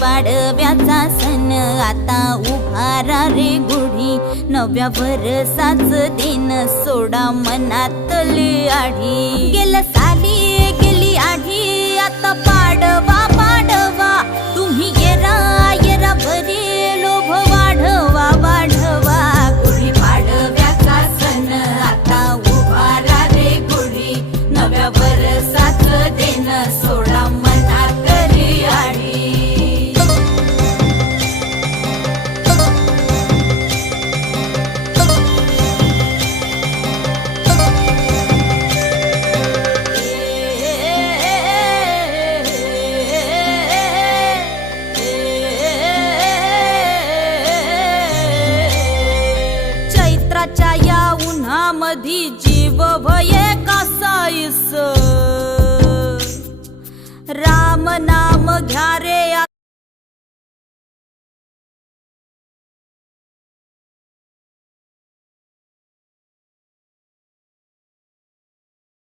पाडव्याचा सण आता उभारा रे गुढी, नव्या वर्षाच दिन सोडा मनातली आढी। गेल्या साली गेली आढी, आता पाडवा पाडवा, तुम्ही येरा येरा भरी लोभ वाढवा वाढवा। गुढी पाडव्याचा सण आता उभारा रे गुढी, नव्या वर्षाच दिन सोडा मनातली आढी। चैत्राच्या या उन्हामधी जीव भये कासाईस, राम नाम घ्या रे